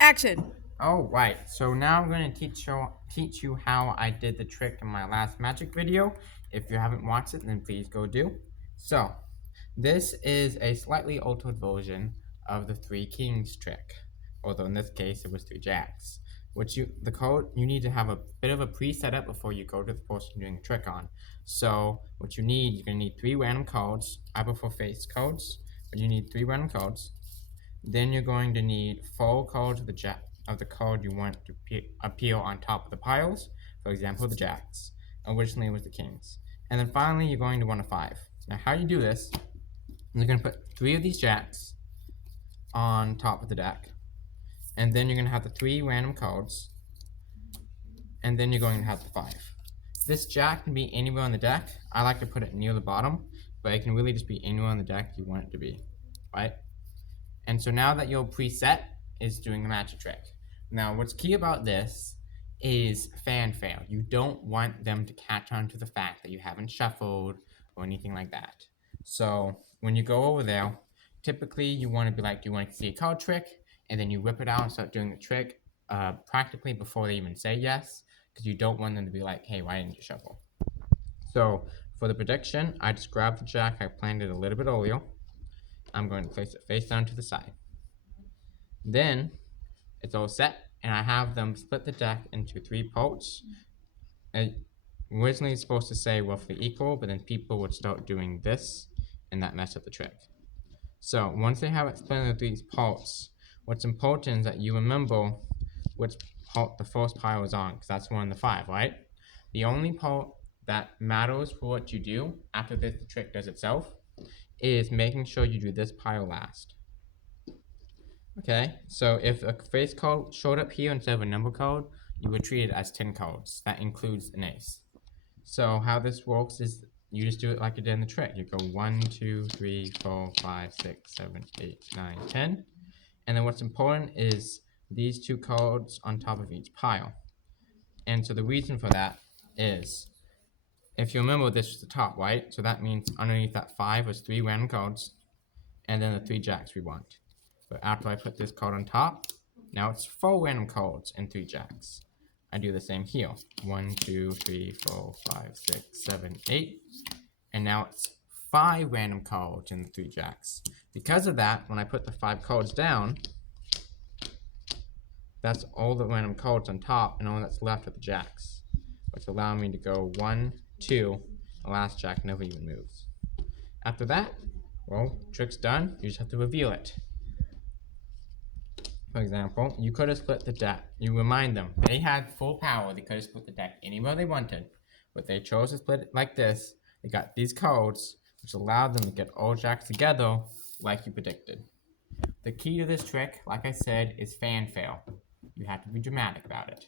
Action. Oh, right. So now I'm going to teach you how I did the trick in my last magic video. If you haven't watched it, then please go do. So, this is a slightly altered version of the three kings trick. Although in this case it was three jacks. The code you need to have a bit of a pre-setup before you go to the person you're doing the trick on. So what you're gonna need three random codes. I prefer face codes, but you need three random codes. Then you're going to need four codes of the code you want to appear on top of the piles. For example, the jacks. Originally it was the kings. And then finally you're going to want a 5. Now how you do this, you're going to put 3 of these jacks on top of the deck. And then you're going to have the 3 random codes. And then you're going to have the 5. This jack can be anywhere on the deck. I like to put it near the bottom, but it can really just be anywhere on the deck you want it to be, right? And so now that your preset is doing the magic trick. Now what's key about this is fanfare. You don't want them to catch on to the fact that you haven't shuffled or anything like that. So when you go over there, typically you want to be like, do you want to see a card trick? And then you whip it out and start doing the trick practically before they even say yes, because you don't want them to be like, hey, why didn't you shuffle? So for the prediction, I just grabbed the jack. I planned it a little bit earlier. I'm going to place it face down to the side. Then it's all set, and I have them split the deck into 3 parts. Originally it's supposed to say roughly equal, but then people would start doing this, and that messed up the trick. So once they have it split into these parts, what's important is that you remember which part the first pile is on, because that's 1 of the 5, right? The only part that matters for what you do after the trick does itself is making sure you do this pile last. Okay, so if a face code showed up here instead of a number code, you would treat it as 10 codes. That includes an ace. So how this works is you just do it like you did in the trick. You go 1, 2, 3, 4, 5, 6, 7, 8, 9, 10. And then what's important is these 2 codes on top of each pile. And so the reason for that is, if you remember, this was the top, right? So that means underneath that 5 was 3 random codes, and then the 3 jacks we want. But after I put this code on top, now it's 4 random codes and 3 jacks. I do the same here. 1, 2, 3, 4, 5, 6, 7, 8. And now it's 5 random codes and 3 jacks. Because of that, when I put the 5 codes down, that's all the random codes on top, and all that's left are the jacks, which allow me to go 1, 2, the last jack never even moves. After that, well, trick's done. You just have to reveal it. For example, you could have split the deck. You remind them they had full power. They could have split the deck anywhere they wanted, but they chose to split it like this. They got these codes, which allowed them to get all jacks together like you predicted. The key to this trick, like I said, is fanfare. You have to be dramatic about it.